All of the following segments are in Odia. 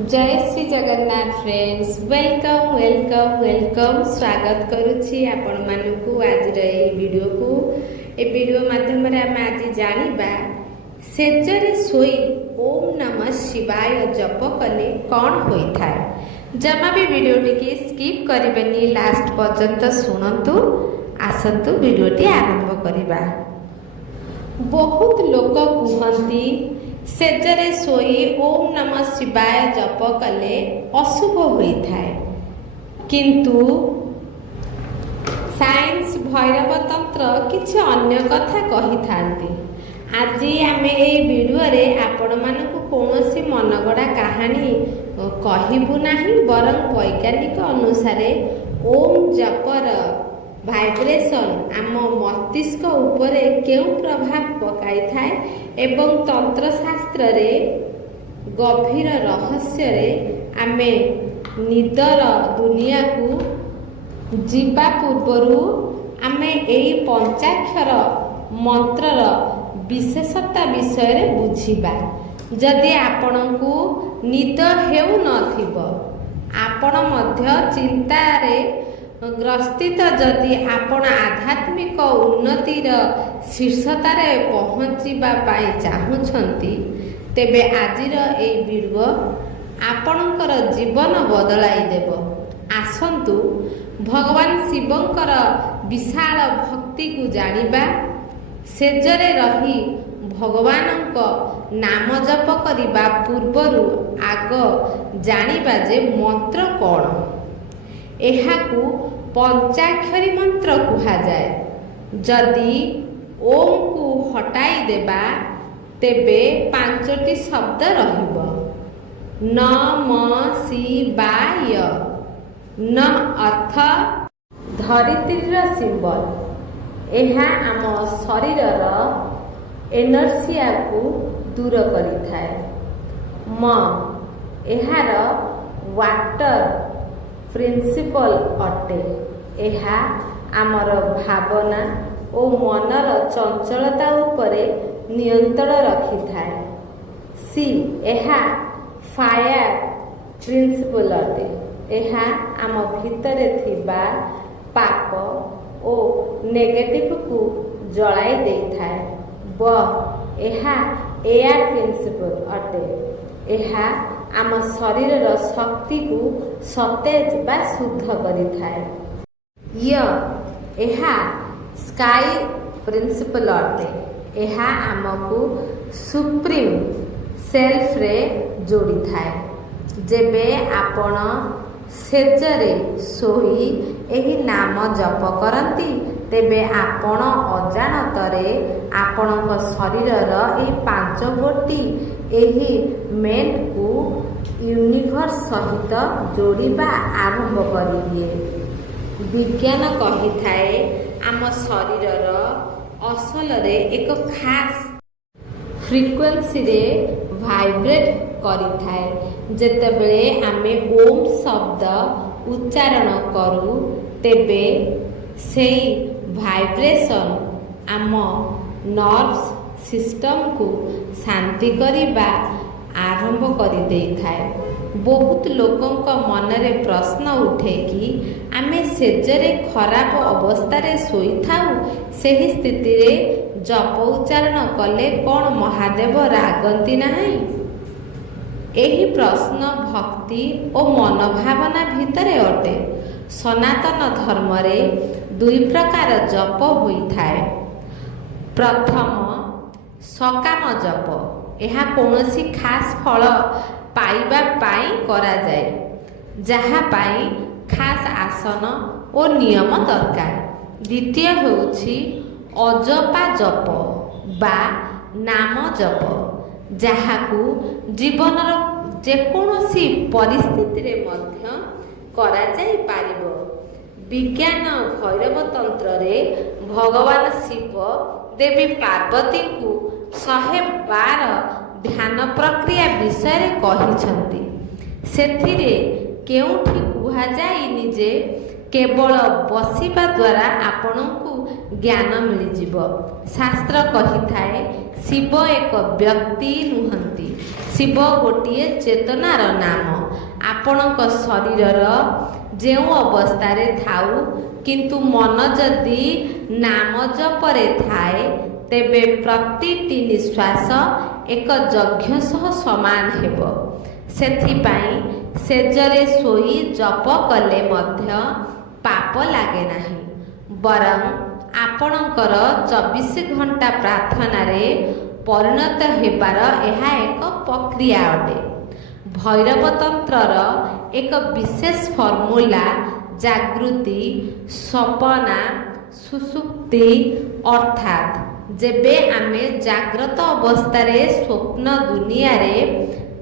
जय Shri Jagannath friends welcome welcome welcome स्वागत करुछि आपण मानकु आज वीडियो को ए वीडियो माध्यम रे हम आज जानिबा सेजरे सोई ओम नमः शिवाय जप कले कौन होई थाए। जमा भी वीडियो टी स्किप करिबेनी लास्ट पर्यंत सुनंतु। आसंतु वीडियो टी आरंभ करिबा। बहुत लोक कहती सेजरे सोई ओम नमः शिवाय जप कले अशुभ होता है, किंतु साइंस भैरव तंत्र किछि अन्य कथा कही थांती। आज आम ए वीडियो रे आपण मानकु कौनसी मनगढ़ा कहानी कहबू नाही, बरं वैज्ञानिक अनुसार ओम जपर भाइब्रेशन आम मस्तिष्क उपरे क्यों प्रभाव पकाई थाए एवं तंत्र शास्त्र रे गभीर रहस्य रे आमे निदर दुनिया को जीवा पूर्वरु आमे एई पंचाक्षर मंत्रर विशेषता विषय रे बुझिबा। जदि आपणकु निद हेउ नथिबो, आपण मध्य चिंतारे ग्रस्थित, जदि आपण आध्यात्मिक उन्नतिर शीर्षतार पहुँचवा चाहूँगी, तेबे आजिर ए वीडियो आपणकर जीवन बदलाई देव। आसंतु भगवान शिवंकर विशाल भक्ति को जानिबा। सेजरे रही भगवानक नाम जप करिबा पूर्वरु आग जानिबा जे मंत्र कौन। एहाकू पंचाक्षरी मंत्र कुहा जाए। जदि ओम को हटाई देबा तेबे पांचटी शब्द रहिबो। नमः शिवाय। न अर्थ धरित्रीर सिंबल। एहा आम शरीरर एनर्जिया को दूर करिथाए। म एहार वाटर प्रिंसिपल अटे। एहा आमर भावना और मनर चंचलता उपरे नियंत्रण रखि थाए। सी एहा फायर प्रिंसिपल अटे। एहा आम भितरे थिबा पाप ओ नेगेटिव को जलाई देई थाए। ब एहा एयर प्रिंसिपल अटे। एहा आम शरीर शक्ति को सतेज बा शुद्ध करि थाए। य एहा स्काई प्रिंसिपल अटे। एहा आमको सुप्रीम सेल्फ रे जोड़ी थाए। जेबे आपण सेजरे सोई एही नाम जप करती, तेबे आपण अजाणतरे आपणक शरीरर एही पांच गोटी एही मेन को यूनिवर्स सहित जोड़िबा आरंभ करिए। विज्ञान कही थाए आम शरीरर असल रे एक खास फ्रिक्वेंसी रे भाइब्रेट करि थाए। जेतेबेले आमे ओम शब्द उच्चारण करू, तेबे सेई भाइब्रेशन आम नर्व्स सिस्टम को शांति करिबा आरंभ करि देई थाए। बहुत लोकंक मनरे प्रश्न उठे कि आमे सेजरे खराब अवस्था सोई थाउ, सेही स्थिति रे जप उच्चारण कले कौन महादेव रागंती नाही? एही प्रश्न भक्ति और मनोभावना भितरे अटे। सनातन धर्म रे दुई प्रकार जप होई थाए। प्रथम सकाम जप। एहा कौनसी खास फल पाइबा पाई करा जाए, जहा पाई खास आसन और नियम दरकार। द्वितीय होउछि अजपा जप बा नाम जप, जहाकू जीवनर जेकोसी परिस्थिति रे मध्य करा जाई पारिबो। विज्ञान भैरव तंत्र रे भगवान शिव देवी पार्वती को 112 ध्यान प्रक्रिया विषय कहिछंती। सेथिरे केउठी कुहा जाइनि जे केवल बसिबा द्वारा आपणकू ज्ञान मिलिजिब। शास्त्र कही थाए शिव एक व्यक्ति नुहंती, ଶିବ ଗୋଟିଏ ଚେତନାର ନାମ। ଆପଣଙ୍କ ଶରୀରର ଯେଉଁ ଅବସ୍ଥାରେ ଥାଉ କିନ୍ତୁ ମନ ଯଦି ନାମ ଜପରେ ଥାଏ ତେବେ ପ୍ରତିଟି ନିଶ୍ୱାସ ଏକ ଯଜ୍ଞ ସହ ସମାନ ହେବ। ସେଥିପାଇଁ ସେଜରେ ଶୋଇ ଜପ କଲେ ମଧ୍ୟ ପାପ ଲାଗେ ନାହିଁ, ବରଂ ଆପଣଙ୍କର 24 ଘଣ୍ଟା ପ୍ରାର୍ଥନାରେ ପରିଣତ ହେବାର ଏହା ଏକ ପ୍ରକ୍ରିୟା ଅଟେ। ଭୈରବ ତନ୍ତ୍ରର ଏକ ବିଶେଷ ଫର୍ମୁଲା ଜାଗୃତି, ସପନା, ସୁଷୁପ୍ତି ଅର୍ଥାତ୍ ଯେବେ ଆମେ ଜାଗ୍ରତ ଅବସ୍ଥାରେ ସ୍ୱପ୍ନ ଦୁନିଆରେ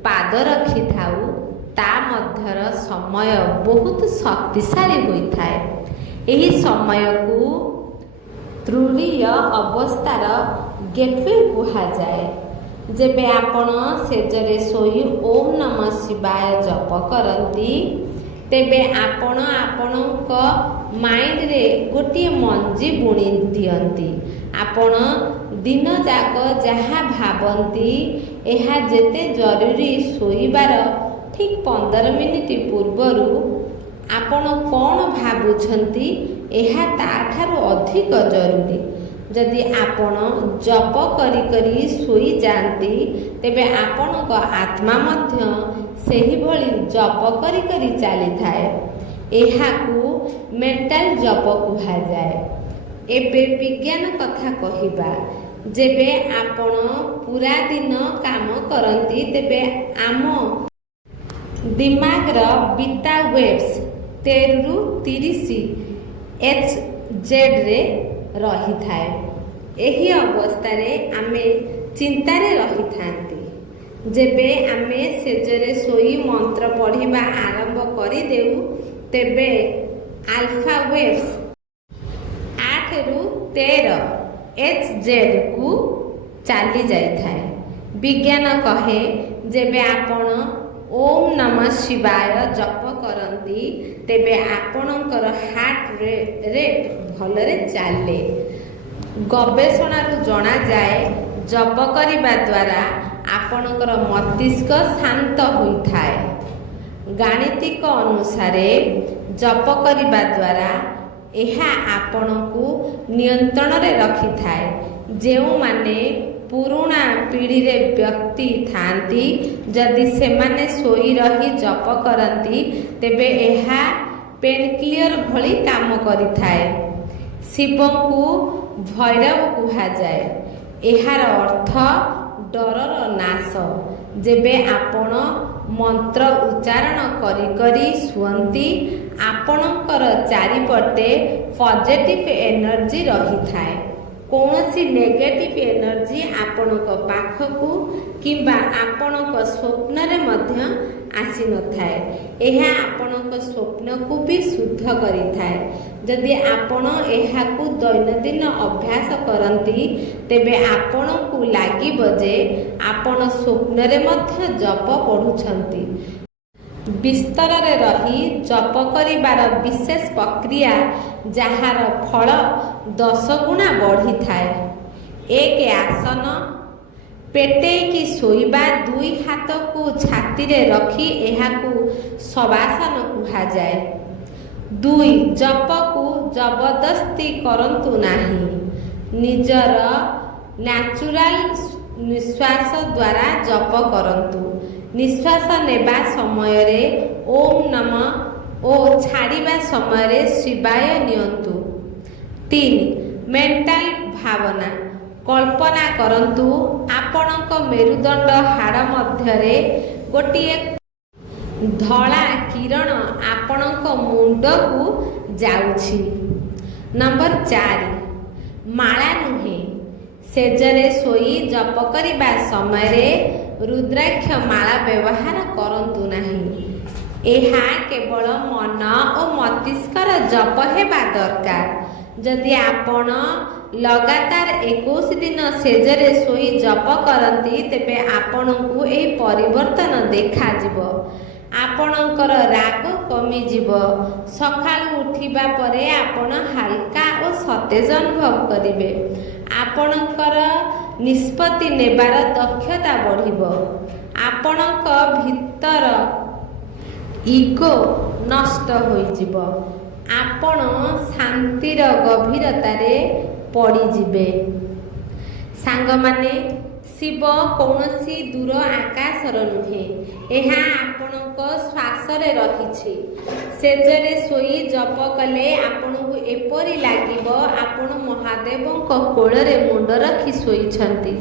ପାଦ ରଖିଥାଉ ତା ମଧ୍ୟର ସମୟ ବହୁତ ଶକ୍ତିଶାଳୀ ହୋଇଥାଏ। ଏହି ସମୟକୁ ତୃତୀୟ ଅବସ୍ଥାର ଗେଟ୍ୱେ କୁହାଯାଏ। ଯେବେ ଆପଣ ସେଜରେ ଶୋଇ ଓମ୍ ନମଃ ଶିବାୟ ଜପ କରନ୍ତି ତେବେ ଆପଣ ଆପଣଙ୍କ ମାଇଣ୍ଡରେ ଗୋଟିଏ ମଞ୍ଜି ବୁଣି ଦିଅନ୍ତି। ଆପଣ ଦିନ ଯାକ ଯାହା ଭାବନ୍ତି ଏହା ଯେତେ ଜରୁରୀ, ଶୋଇବାର ଠିକ୍ 15 ମିନିଟ୍ ପୂର୍ବରୁ ଆପଣ କ'ଣ ଭାବୁଛନ୍ତି ଏହା ତାଠାରୁ ଅଧିକ ଜରୁରୀ। ଯଦି ଆପଣ ଜପ କରି କରି ଶୋଇଯାଆନ୍ତି ତେବେ ଆପଣଙ୍କ ଆତ୍ମା ମଧ୍ୟ ସେହିଭଳି ଜପ କରି କରି ଚାଲିଥାଏ। ଏହାକୁ ମେଣ୍ଟାଲ ଜପ କୁହାଯାଏ। ଏବେ ବିଜ୍ଞାନ କଥା କହିବା। ଯେବେ ଆପଣ ପୁରା ଦିନ କାମ କରନ୍ତି ତେବେ ଆମ ଦିମାଗର ବିଟା ୱେଭ୍ସ 13 ରୁ 30 Hzରେ ରହିଥାଏ। ଏହି ଅବସ୍ଥାରେ ଆମେ ଚିନ୍ତାରେ ରହିଥାନ୍ତି। ଯେବେ ଆମେ ସେଜରେ ଶୋଇ ମନ୍ତ୍ର ପଢ଼ିବା ଆରମ୍ଭ କରିଦେଉ ତେବେ ଆଲଫା ୱେଭ୍ସ 8 ରୁ 13 Hzକୁ ଚାଲି ଯାଇଥାଏ। ବିଜ୍ଞାନ କହେ ଯେବେ ଆପଣ ଓମ୍ ନମଃ ଶିବାୟ ଜପ କରନ୍ତି ତେବେ ଆପଣଙ୍କର ହାର୍ଟ ରେଟ୍ ଭଲରେ ଚାଲେ। ଗବେଷଣାରୁ ଜଣାଯାଏ ଜପ କରିବା ଦ୍ୱାରା ଆପଣଙ୍କର ମସ୍ତିଷ୍କ ଶାନ୍ତ ହୋଇଥାଏ। ଗାଣିତିକ ଅନୁସାରେ ଜପ କରିବା ଦ୍ୱାରା ଏହା ଆପଣଙ୍କୁ ନିୟନ୍ତ୍ରଣରେ ରଖିଥାଏ। ଯେଉଁମାନେ ପୁରୁଣା ପିଢ଼ିରେ ବ୍ୟକ୍ତି ଥାଆନ୍ତି ଯଦି ସେମାନେ ଶୋଇ ରହି ଜପ କରନ୍ତି ତେବେ ଏହା ପେନକିଲର ଭଳି କାମ କରିଥାଏ। ଶିବଙ୍କୁ ଭୈରବ କୁହାଯାଏ। ଏହାର ଅର୍ଥ ଡରର ନାଶ। ଯେବେ ଆପଣ ମନ୍ତ୍ର ଉଚ୍ଚାରଣ କରି କରି ଶୁଅନ୍ତି ଆପଣଙ୍କର ଚାରିପଟେ ପଜିଟିଭ ଏନର୍ଜି ରହିଥାଏ। କୌଣସି ନେଗେଟିଭ ଏନର୍ଜି ଆପଣଙ୍କ ପାଖକୁ କିମ୍ବା ଆପଣଙ୍କ ସ୍ୱପ୍ନରେ ମଧ୍ୟ ଆସିନଥାଏ। ଏହା ଆପଣଙ୍କ ସ୍ୱପ୍ନକୁ ବି ଶୁଦ୍ଧ କରିଥାଏ। ଯଦି ଆପଣ ଏହାକୁ ଦୈନନ୍ଦିନ ଅଭ୍ୟାସ କରନ୍ତି ତେବେ ଆପଣଙ୍କୁ ଲାଗିବ ଯେ ଆପଣ ସ୍ୱପ୍ନରେ ମଧ୍ୟ ଜପ ପଢ଼ୁଛନ୍ତି। ବିସ୍ତରରେ ରହି ଜପ କରିବାର ବିଶେଷ ପ୍ରକ୍ରିୟା ଯାହାର ଫଳ 10 ଗୁଣା ବଢ଼ିଥାଏ। 1 ଆସନ ପେଟେଇକି ଶୋଇବା। 2 ହାତକୁ ଛାତିରେ ରଖି ଏହାକୁ ଶବାସନ କୁହାଯାଏ। 2 ଜପକୁ ଜବରଦସ୍ତି କରନ୍ତୁ ନାହିଁ। ନିଜର ନ୍ୟାଚୁରାଲ ନିଶ୍ୱାସ ଦ୍ୱାରା ଜପ କରନ୍ତୁ। ନିଶ୍ୱାସ ନେବା ସମୟରେ ଓମ୍ ନମଃ ଓ ଛାଡ଼ିବା ସମୟରେ ଶିବାୟ ନିଅନ୍ତୁ। 3 ମେଣ୍ଟାଲ ଭାବନା। କଳ୍ପନା କରନ୍ତୁ ଆପଣଙ୍କ ମେରୁଦଣ୍ଡ ହାଡ଼ ମଧ୍ୟରେ ଗୋଟିଏ ଧଳା କିରଣ ଆପଣଙ୍କ ମୁଣ୍ଡକୁ ଯାଉଛି। ନମ୍ବର 4 ମାଳା ନୁହେଁ। ସେଜରେ ଶୋଇ ଜପ କରିବା ସମୟରେ ରୁଦ୍ରାକ୍ଷ ମାଳା ବ୍ୟବହାର କରନ୍ତୁ ନାହିଁ। ଏହା କେବଳ ମନ ଓ ମସ୍ତିଷ୍କର ଜପ ହେବା ଦରକାର। ଯଦି ଆପଣ ଲଗାତାର 21 ଦିନ ସେଜରେ ଶୋଇ ଜପ କରନ୍ତି ତେବେ ଆପଣଙ୍କୁ ଏହି ପରିବର୍ତ୍ତନ ଦେଖାଯିବ। ଆପଣଙ୍କର ରାଗ କମିଯିବ। ସକାଳୁ ଉଠିବା ପରେ ଆପଣ ହାଲକା ଓ ସତେଜ ଅନୁଭବ କରିବେ। ଆପଣଙ୍କର ନିଷ୍ପତ୍ତି ନେବାର ଦକ୍ଷତା ବଢ଼ିବ। ଆପଣଙ୍କ ଭିତର ଇଗୋ ନଷ୍ଟ ହୋଇଯିବ। ଆପଣ ଶାନ୍ତିର ଗଭୀରତାରେ ପଡ଼ିଯିବେ। ସାଙ୍ଗମାନେ, ଶିବ କୌଣସି ଦୂର ଆକାଶର ନୁହେଁ, ଏହା ଆପଣଙ୍କ ଶ୍ୱାସରେ ରହିଛି। ସେଜରେ ଶୋଇ ଜପ କଲେ ଆପଣଙ୍କୁ ଏପରି ଲାଗିବ ଆପଣ ମହାଦେବଙ୍କ କୋଳରେ ମୁଣ୍ଡ ରଖି ଶୋଇଛନ୍ତି।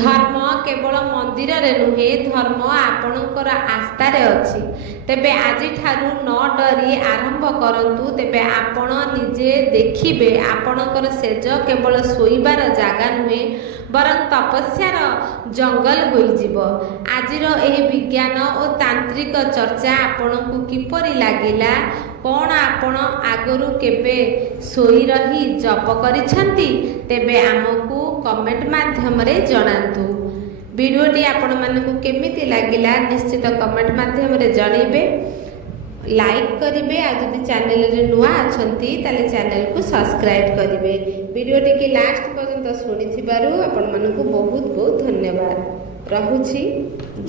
ଧର୍ମ କେବଳ ମନ୍ଦିରରେ ନୁହେଁ, ଧର୍ମ ଆପଣଙ୍କର ଆସ୍ଥାରେ ଅଛି। ତେବେ ଆଜିଠାରୁ ନ ଡରି ଆରମ୍ଭ କରନ୍ତୁ। ତେବେ ଆପଣ ନିଜେ ଦେଖିବେ ଆପଣଙ୍କର ସେଜ କେବଳ ଶୋଇବାର ଜାଗା ନୁହେଁ, ବରଂ ତପସ୍ୟାର ଜଙ୍ଗଲ ହୋଇଯିବ। ଆଜିର ଏହି ବିଜ୍ଞାନ ଓ ତାନ୍ତ୍ରିକ ଚର୍ଚ୍ଚା ଆପଣଙ୍କୁ କିପରି ଲାଗିଲା? କ'ଣ ଆପଣ ଆଗରୁ କେବେ ଶୋଇ ରହି ଜପ କରିଛନ୍ତି? ତେବେ ଆମକୁ କମେଣ୍ଟ ମାଧ୍ୟମରେ ଜଣାନ୍ତୁ। ଭିଡ଼ିଓଟି ଆପଣମାନଙ୍କୁ କେମିତି ଲାଗିଲା ନିଶ୍ଚିତ କମେଣ୍ଟ ମାଧ୍ୟମରେ ଜଣାଇବେ। ଲାଇକ୍ କରିବେ, ଆଉ ଯଦି ଚ୍ୟାନେଲରେ ନୂଆ ଅଛନ୍ତି ତାହେଲେ ଚ୍ୟାନେଲକୁ ସବସ୍କ୍ରାଇବ୍ କରିବେ। ଭିଡ଼ିଓଟିକି ଲାଷ୍ଟ ପର୍ଯ୍ୟନ୍ତ ଶୁଣିଥିବାରୁ ଆପଣମାନଙ୍କୁ ବହୁତ ବହୁତ ଧନ୍ୟବାଦ। ରହୁଛି।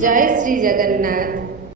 ଜୟ ଶ୍ରୀ ଜଗନ୍ନାଥ।